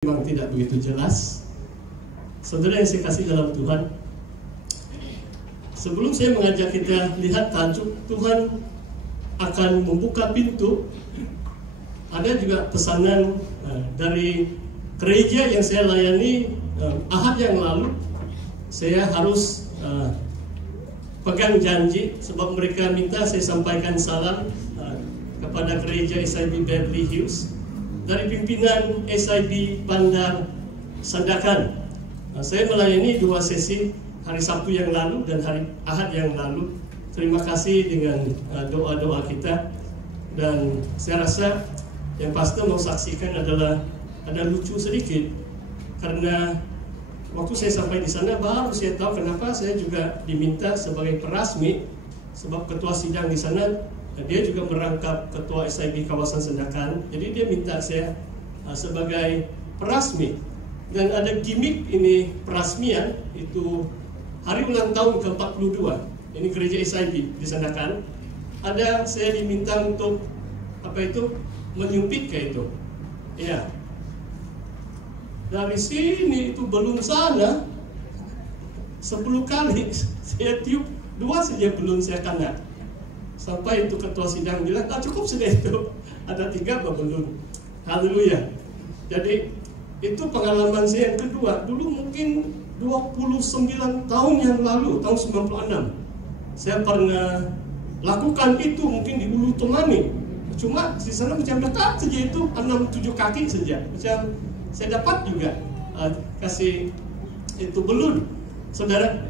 memang tidak begitu jelas. Saudara yang saya kasih dalam Tuhan, sebelum saya mengajak kita lihat tajuk Tuhan akan membuka pintu, ada juga pesanan dari gereja yang saya layani Ahad yang lalu. Saya harus pegang janji sebab mereka minta saya sampaikan salam kepada gereja SIB Beverly Hills dari pimpinan SIB Bandar Sandakan. Saya melayani 2 sesi, hari Sabtu yang lalu dan hari Ahad yang lalu. Terima kasih dengan doa-doa kita, dan saya rasa yang pastor mau saksikan adalah ada lucu sedikit, karena waktu saya sampai di sana baru saya tahu kenapa saya juga diminta sebagai perasmi, sebab ketua sidang di sana dia juga merangkap ketua SIB kawasan Sandakan, jadi dia minta saya sebagai perasmi. Dan ada gimmick ini perasmian, itu hari ulang tahun ke-42 ini gereja SIB di Sandakan. Ada saya diminta untuk menyumpit kayak itu. Ya. Dari sini itu belum sana 10 kali saya tiup, 2 saja belum saya kena. Sampai itu ketua sidang bilang, cukup sudah itu. Ada 3 belum. Haleluya. Jadi itu pengalaman saya yang kedua. Dulu mungkin 29 tahun yang lalu, tahun 96, saya pernah lakukan itu mungkin di Ulu Temani. Cuma di sana macam dekat saja, itu 6-7 kaki saja. Macam saya dapat juga kasih itu belum. Saudara,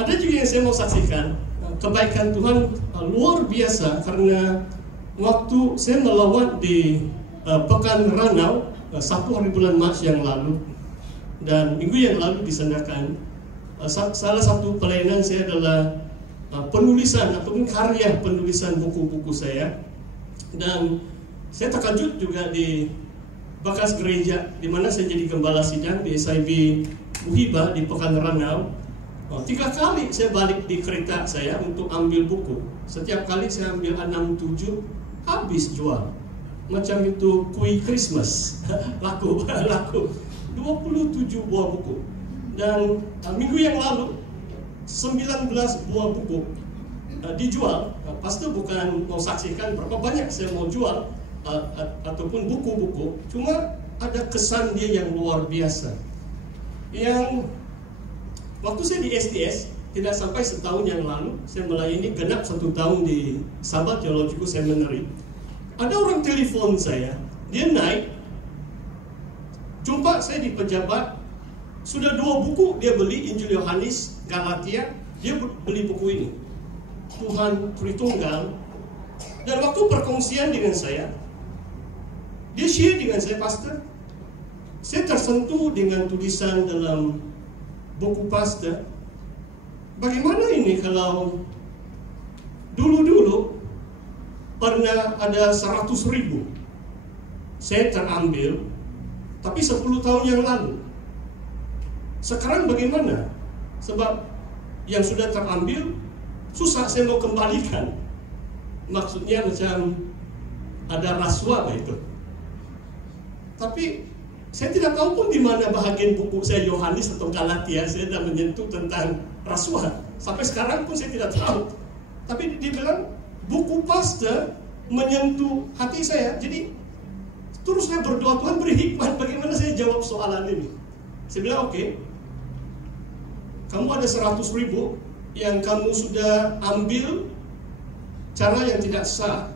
ada juga yang saya mau saksikan. Kebaikan Tuhan luar biasa, karena waktu saya melawat di Pekan Ranau 1 hari bulan Maret yang lalu dan minggu yang lalu di Sandakan, salah satu pelayanan saya adalah penulisan ataupun karya penulisan buku-buku saya. Dan saya terkejut juga di bekas gereja di mana saya jadi gembala sidang di SIB Muhibah di Pekan Ranau. 3 kali saya balik di kereta saya untuk ambil buku. Setiap kali saya ambil 6-7, habis jual. Macam itu kue Christmas. laku 27 buah buku. Dan minggu yang lalu 19 buah buku dijual. Pastor bukan mau saksikan berapa banyak saya mau jual ataupun buku-buku, cuma ada kesan dia yang luar biasa. Yang waktu saya di SDS, tidak sampai setahun yang lalu, saya melayani genap 1 tahun di Sabbath Theological Seminary. Ada orang telepon saya, dia naik, jumpa saya di pejabat, sudah 2 buku dia beli, Injil Yohanes, Galatia, dia beli buku ini, Tuhan Tritunggal. Dan waktu perkongsian dengan saya, dia share dengan saya, pastor, saya tersentuh dengan tulisan dalam buku pastor. Bagaimana ini kalau dulu pernah ada 100.000 saya terambil, tapi 10 tahun yang lalu. Sekarang bagaimana? Sebab yang sudah terambil susah saya mau kembalikan. Maksudnya macam ada rasuah itu. Tapi saya tidak tahu pun di mana bahagian buku saya Yohanes atau Galatia saya tidak menyentuh tentang rasuah. Sampai sekarang pun saya tidak tahu. Tapi dia bilang buku pastor menyentuh hati saya. Jadi terus saya berdoa, Tuhan beri hikmat bagaimana saya jawab soalan ini. Saya bilang oke, kamu ada 100.000 yang kamu sudah ambil cara yang tidak sah.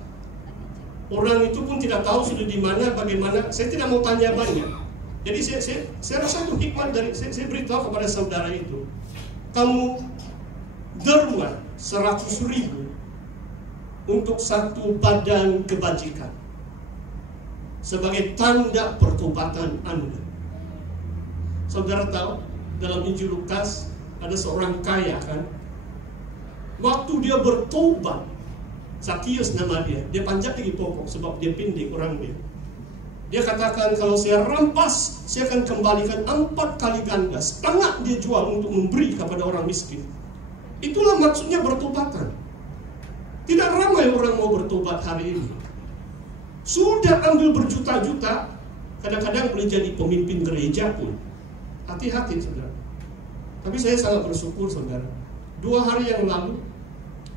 Orang itu pun tidak tahu sudah di mana, bagaimana. Saya tidak mau tanya banyak. Jadi saya rasa itu hikmat dari saya beritahu kepada saudara itu. Kamu derma 100.000 untuk satu badan kebajikan sebagai tanda pertobatan Anda. Saudara tahu dalam Injil Lukas ada seorang kaya kan, waktu dia bertobat, Sakius nama dia panjat lagi pokok sebab dia pendek orang dia. Dia katakan, kalau saya rampas, saya akan kembalikan 4 kali ganda. Setengah dia jual untuk memberi kepada orang miskin. Itulah maksudnya bertobatan. Tidak ramai orang mau bertobat hari ini. Sudah ambil berjuta-juta, Kadang-kadang boleh jadi pemimpin gereja pun. Hati-hati saudara. Tapi saya sangat bersyukur saudara. 2 hari yang lalu,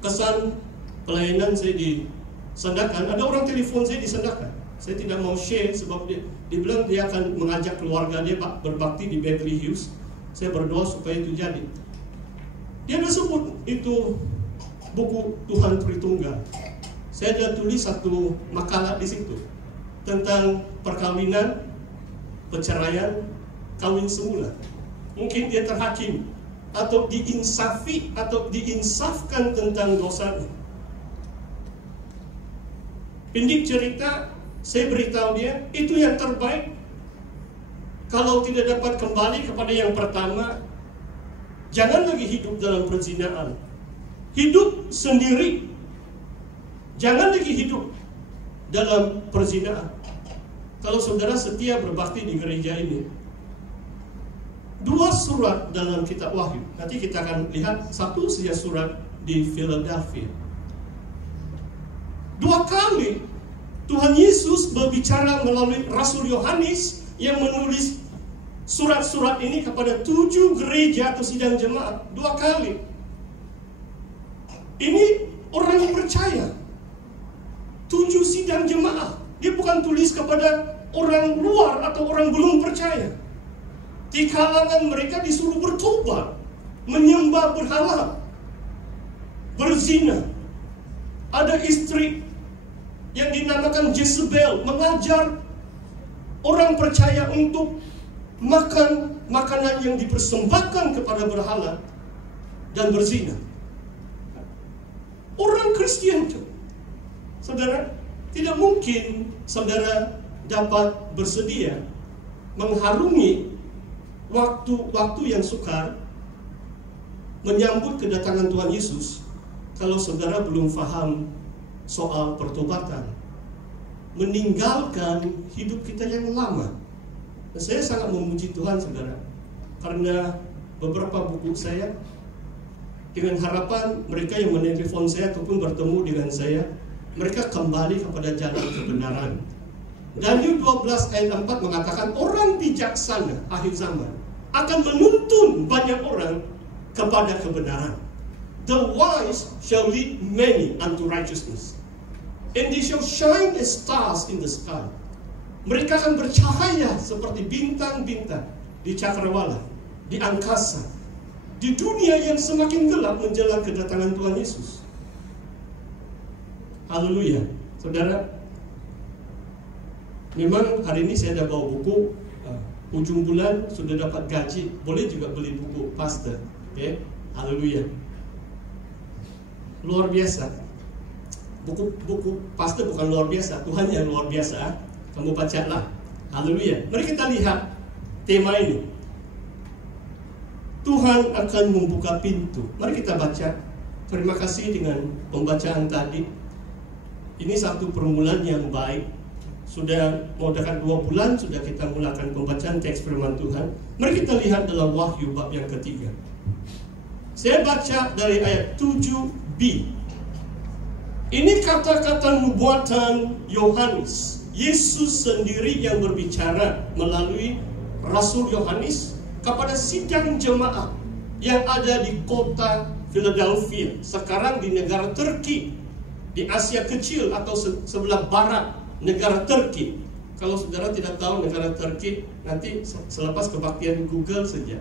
kesan pelayanan saya di Sandakan, ada orang telepon saya di Sandakan. Saya tidak mau share sebab dia bilang dia akan mengajak keluarga dia berbakti di Beverly Hills. Saya berdoa supaya itu jadi. Dia ada sebut itu buku Tuhan Tritunggal. Saya ada tulis satu makalah di situ tentang perkawinan, perceraian, kawin semula. Mungkin dia terhakim atau diinsafi atau diinsafkan tentang dosanya. Pindik cerita, saya beritahu dia, itu yang terbaik. Kalau tidak dapat kembali kepada yang pertama, jangan lagi hidup dalam perzinahan. Hidup sendiri. Jangan lagi hidup dalam perzinahan. Kalau saudara setia berbakti di gereja ini, 2 surat dalam kitab Wahyu. Nanti kita akan lihat satu saja surat di Philadelphia. 2 kali Tuhan Yesus berbicara melalui Rasul Yohanes yang menulis surat-surat ini kepada 7 gereja atau sidang jemaat. 2 kali. Ini orang percaya. 7 sidang jemaat. Dia bukan tulis kepada orang luar atau orang belum percaya. Di kalangan mereka disuruh bertobat, menyembah berhala, berzina. Ada istri yang dinamakan Jezebel mengajar orang percaya untuk makan makanan yang dipersembahkan kepada berhala dan berzina. Orang Kristen itu, saudara, tidak mungkin saudara dapat bersedia mengharungi waktu-waktu yang sukar menyambut kedatangan Tuhan Yesus kalau saudara belum paham soal pertobatan, meninggalkan hidup kita yang lama. Dan saya sangat memuji Tuhan saudara, karena beberapa buku saya, dengan harapan mereka yang menelpon saya ataupun bertemu dengan saya, mereka kembali kepada jalan kebenaran. Daniel 12 ayat 4 mengatakan orang bijaksana akhir zaman akan menuntun banyak orang kepada kebenaran. The wise shall lead many unto righteousness, and they shall shine as stars in the sky. Mereka akan bercahaya seperti bintang-bintang di cakrawala, di angkasa, di dunia yang semakin gelap menjelang kedatangan Tuhan Yesus. Haleluya, saudara. Memang hari ini saya ada bawa buku, ujung bulan sudah dapat gaji, boleh juga beli buku pastor, okay? Haleluya. Luar biasa. Buku pastor bukan luar biasa, Tuhan yang luar biasa. Kamu bacalah. Haleluya. Mari kita lihat tema ini. Tuhan akan membuka pintu. Mari kita baca. Terima kasih dengan pembacaan tadi. Ini satu permulaan yang baik. Sudah mau dekat 2 bulan sudah kita mulakan pembacaan teks firman Tuhan. Mari kita lihat dalam Wahyu bab yang ketiga. Saya baca dari ayat 7b. Ini kata-kata nubuatan Yohanes. Yesus sendiri yang berbicara melalui Rasul Yohanes kepada sidang jemaat yang ada di kota Philadelphia, sekarang di negara Turki, di Asia Kecil atau sebelah barat negara Turki. Kalau saudara tidak tahu negara Turki, nanti selepas kebaktian Google saja.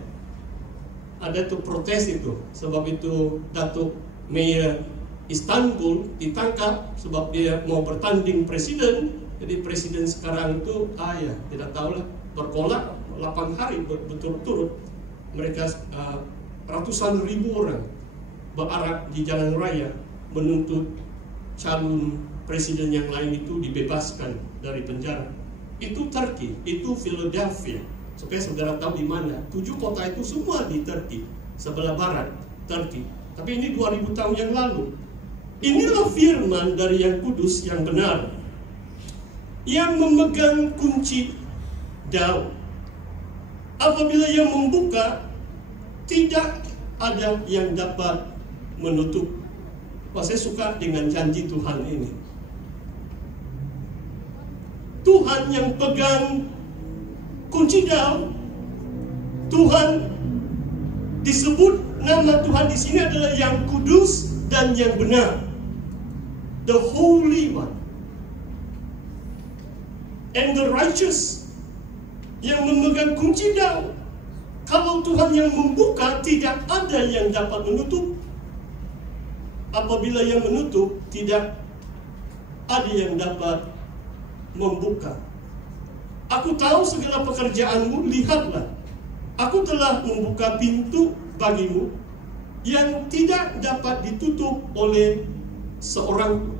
Ada tuh protes itu, sebab itu Datuk Mayor Istanbul ditangkap sebab dia mau bertanding presiden. Jadi presiden sekarang itu, tidak tahulah, berkolak 8 hari berturut-turut. Mereka ratusan ribu orang berarak di jalan raya menuntut calon presiden yang lain itu dibebaskan dari penjara. Itu Turki, itu Philadelphia. Supaya saudara tahu di mana. 7 kota itu semua di Turki, sebelah barat Turki. Tapi ini 2000 tahun yang lalu. Inilah firman dari Yang Kudus yang benar, yang memegang kunci Daud. Apabila ia membuka, tidak ada yang dapat menutup. Saya suka dengan janji Tuhan ini. Tuhan yang pegang kunci Daud. Tuhan disebut nama Tuhan di sini adalah yang kudus dan yang benar, the Holy One, and the righteous, yang memegang kunci Daud. Kalau Tuhan yang membuka, tidak ada yang dapat menutup. Apabila yang menutup, tidak ada yang dapat membuka. Aku tahu segala pekerjaanmu, lihatlah, aku telah membuka pintu bagimu yang tidak dapat ditutup oleh seorang pun.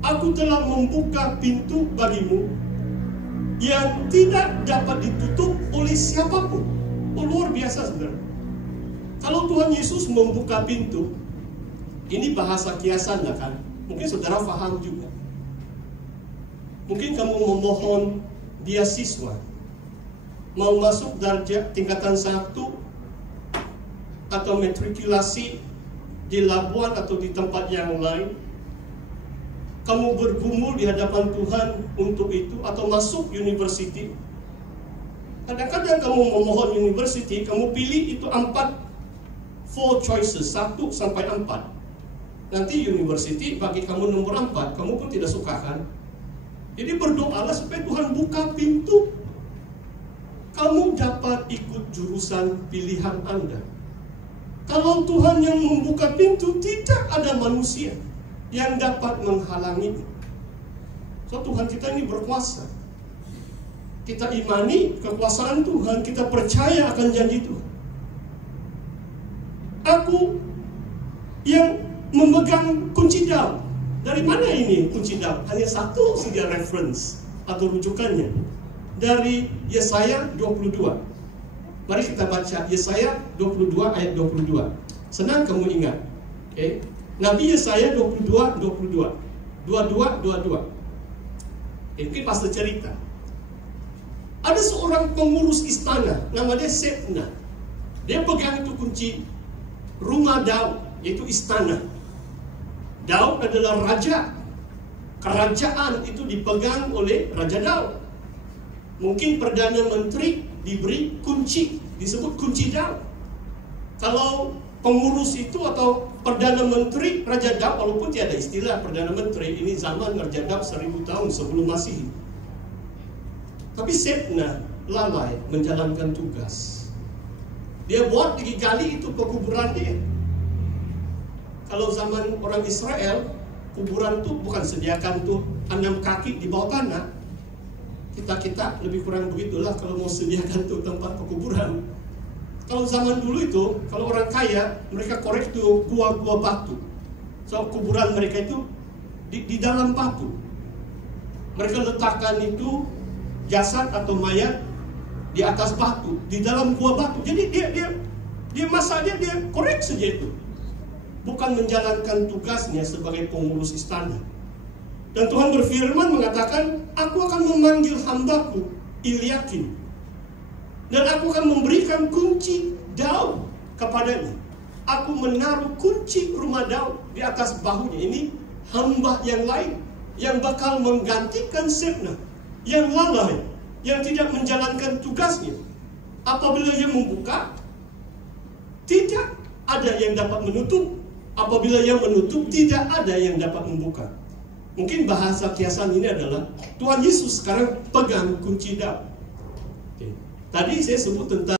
Aku telah membuka pintu bagimu yang tidak dapat ditutup oleh siapapun. Oh, luar biasa, saudara. Kalau Tuhan Yesus membuka pintu, ini bahasa kiasan lah kan? Mungkin saudara paham juga. Mungkin kamu memohon beasiswa, mau masuk darjah tingkatan 1 atau matrikulasi di Labuan atau di tempat yang lain. Kamu bergumul di hadapan Tuhan untuk itu, atau masuk university. Kadang-kadang kamu memohon university, kamu pilih itu 4 choices, 1 sampai 4. Nanti university bagi kamu nomor 4, kamu pun tidak suka kan? Jadi berdoalah supaya Tuhan buka pintu, kamu dapat ikut jurusan pilihan Anda. Kalau Tuhan yang membuka pintu, tidak ada manusia yang dapat menghalangi. So, Tuhan kita ini berkuasa. Kita imani kekuasaan Tuhan, kita percaya akan janji Tuhan. Aku yang memegang kunci Daud. Dari mana ini kunci Daud? Hanya satu saja reference atau rujukannya, dari Yesaya 22. Mari kita baca Yesaya 22 ayat 22. Senang kamu ingat. Okay? Nabi Yesaya 22. Mungkin pastor cerita. Ada seorang pengurus istana, nama dia Sebna. Dia pegang itu kunci rumah Daud, yaitu istana. Daud adalah raja. Kerajaan itu dipegang oleh Raja Daud. Mungkin Perdana Menteri diberi kunci, disebut kunci Daud. Kalau pengurus itu atau Perdana Menteri Raja Daud, walaupun tiada istilah Perdana Menteri, ini zaman Raja Daud 1000 tahun sebelum Masihi. Tapi Sebna lalai menjalankan tugas. Dia buat gali itu pekuburan dia. Kalau zaman orang Israel, kuburan itu bukan sediakan tuh 6 kaki di bawah tanah. Kita lebih kurang begitulah kalau mau sediakan tuh tempat pekuburan. Kalau zaman dulu itu, kalau orang kaya, mereka korek tuh gua-gua batu. So, kuburan mereka itu di dalam batu. Mereka letakkan itu jasad atau mayat di atas batu, di dalam gua batu. Jadi dia masaknya dia korek saja itu, bukan menjalankan tugasnya sebagai pengurus istana. Dan Tuhan berfirman mengatakan, aku akan memanggil hambaku Eliakim, dan aku akan memberikan kunci Daud kepadanya. Aku menaruh kunci rumah Daud di atas bahunya. Ini hamba yang lain yang bakal menggantikan Sebna, yang lalai, yang tidak menjalankan tugasnya. Apabila ia membuka, tidak ada yang dapat menutup. Apabila ia menutup, tidak ada yang dapat membuka. Mungkin bahasa kiasan ini adalah Tuhan Yesus sekarang pegang kunci Daud. Tadi saya sebut tentang